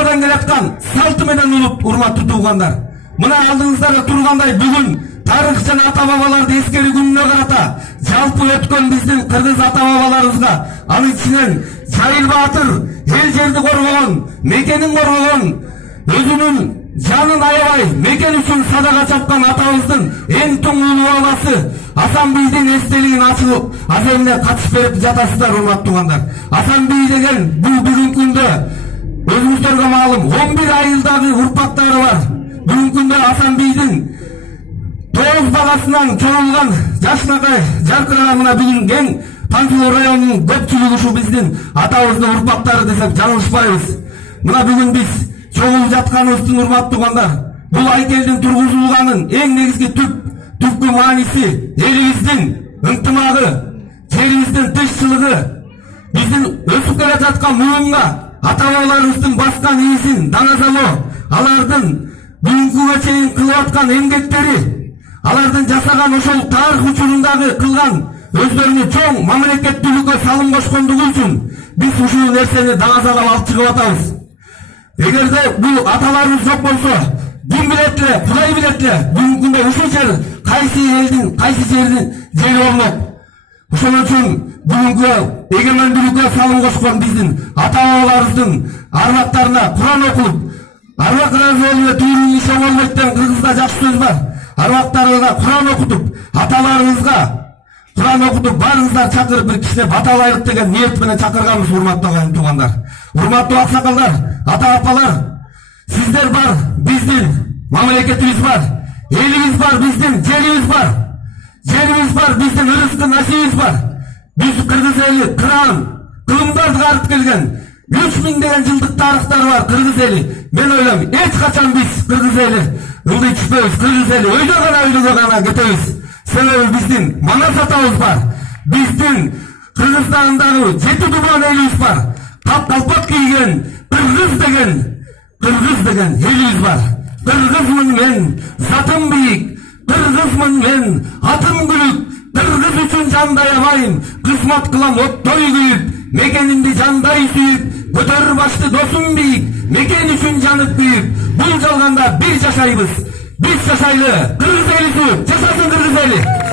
бұрынғыдан келаткан салты менен улуп, урматтуу туугандар. Мына алдыңыздарда тургандай бүгүн тарых жана ата-бабаларды эскерүү күнүнө карата жалпы өткөн биздин кыргыз ата-бабаларыбызга, анын ичинен Жайыл Баатыр эл жерди коргогон, мекенин коргогон, өзүнүн жанын аябай мекен үчүн садага чапкан атабыздын эң туңулуу баласы Асан бийдин эстелигин ачылып, аземине катыш берип жатасыздар, урматтуу туугандар. Асан бий деген бул бүгүнкү күндө өзүңүздөргө маалым 11 айылдагы урпактары бар. Бүгүнкү күндө Асан бийдин 9 баласынан чоңулган жашынакай жаркыраган мына бүгүн кең Панфилов районунун көпчүлүгү ушу биздин атабыздын урпактары десек жаңылышпайбыз. Мына бүгүн биз чогулуп жатканыбыздын, урматтуу туугандар, бул айкелдин тургузулганын эң негизги түпкү мааниси элибиздин ынтымагы, жерибиздин тынччылыгы, биздин өсүп келе жаткан муунга ата-бабаларыбыздын баскан ийисин даңазалоо, алардын бүгүнкүгө чейин кылып аткан эмгектери, алардын жасаган ошол тарых учурундагы кылган өздөрүнүн чоң мамлекеттүүлүккө салым кошкондугу үчүн биз ушул нерсени даңазалап алып чыгып атабыз. Эгерде бул аталарыбыз жок болсо, ким билет эле, Кудай билет эле, бүгүнкү күндө ушул жер кайсы элдин, кайсы жердин жери болмок. Ошон үчүн бүгүнкү эгемендүүлүккө салым кошкон биздин ата-бабаларыбыздын арбактарына Куран окулуп, арбак ыраазы болуп түйрүүнү иши болбойт деген кыргызда жакшы сөз бар. Арбактарыбызга Куран окутуп, аталарыбызга Куран окутуп, баарыңыздар чакырып бир кичине баталайлык деген ниет менен чакырганбыз, урматтуу туугандар. Урматтуу аксакалдар, ата-апалар, сиздер бар, биздин мамлекетибиз бар, элибиз бар, биздин жерибиз бар. Жерибиз бар, биздин ырыскы насибиз бар. Биз кыргыз эли кыран, кылымдарды карып келген 3000 деген жылдык тарыхтары бар кыргыз эли. Мен ойлойм, эч качан биз кыргыз эли ылдый түшпөйбүз, кыргыз эли өйдө гана кетебиз. Себеби биздин манас атабыз бар. Биздин Кыргызстандагы 7 туман элибиз бар. Калпак кийген кыргыз деген элибиз бар. Кыргызмын мен, затым бийик, кыргызмын мен, атым күлүк, кыргыз үчүн жандай аябайм, кызмат кылам оттой күйүп, мекенимди жандай сүйүп, көтөрүр башты досум бийик, мекен үчүн жанып күйүп, бул жалганда бир жашайбыз. Biz жашайлы, кыргыз элиси, жашасын кыргыз эли.